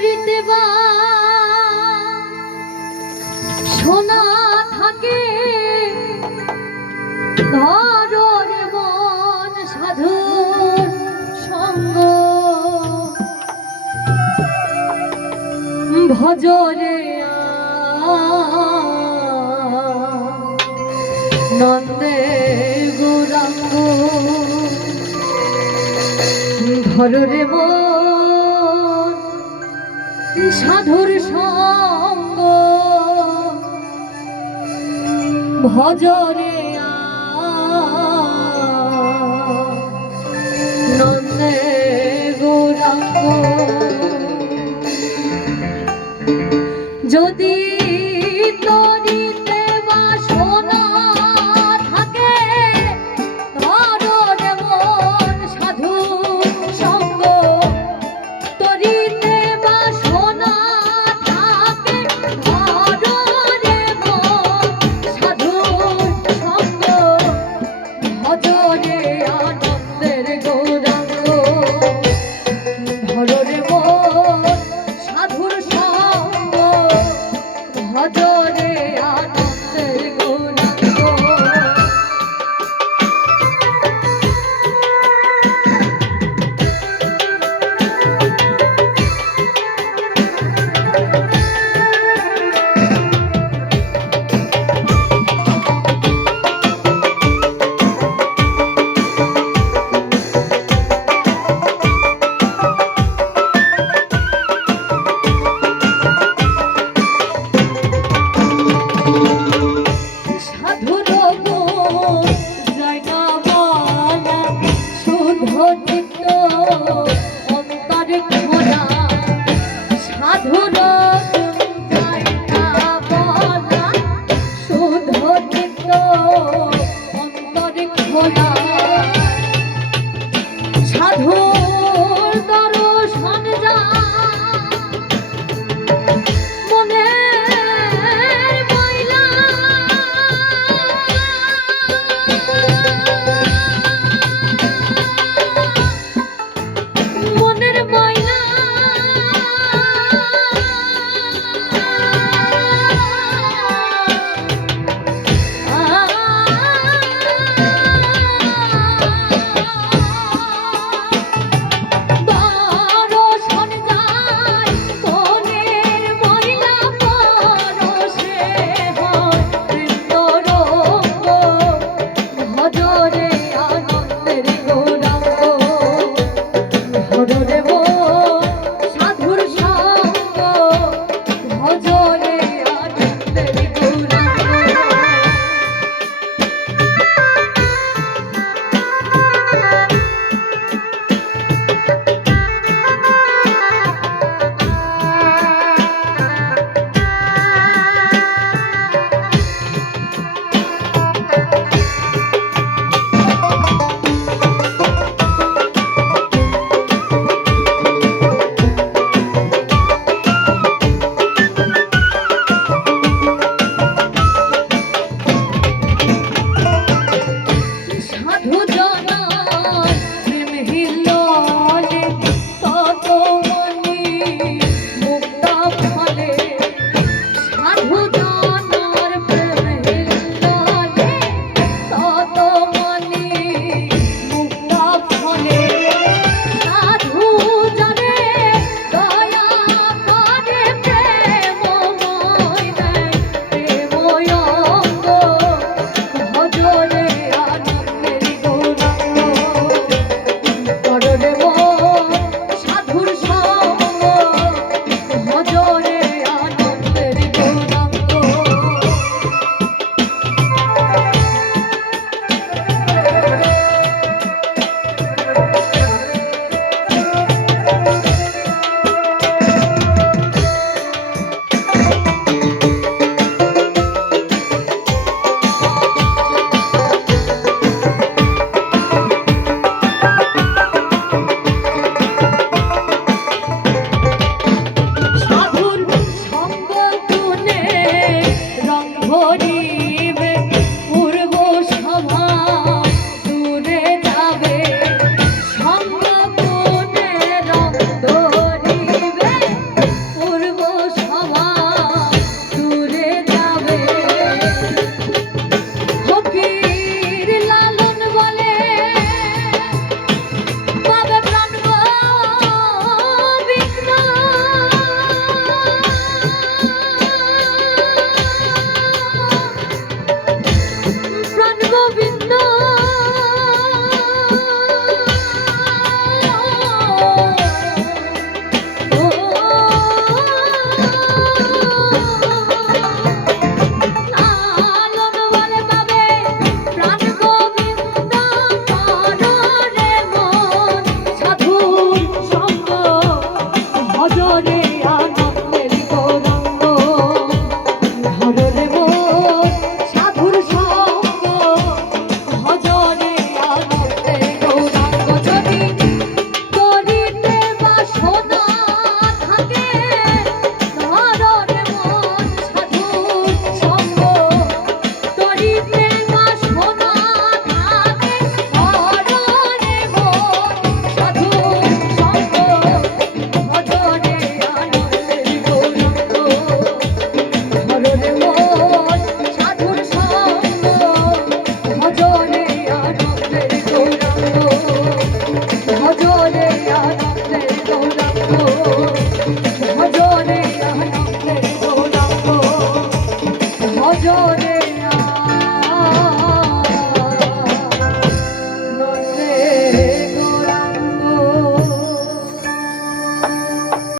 করিতে বা। সোনা থাকে ধরর মন সাধুর সঙ্গ। ভজরে নন্দে গৌরাঙ্গ। ধররে মন সাধুর সঙ্গ। ভজনে do do do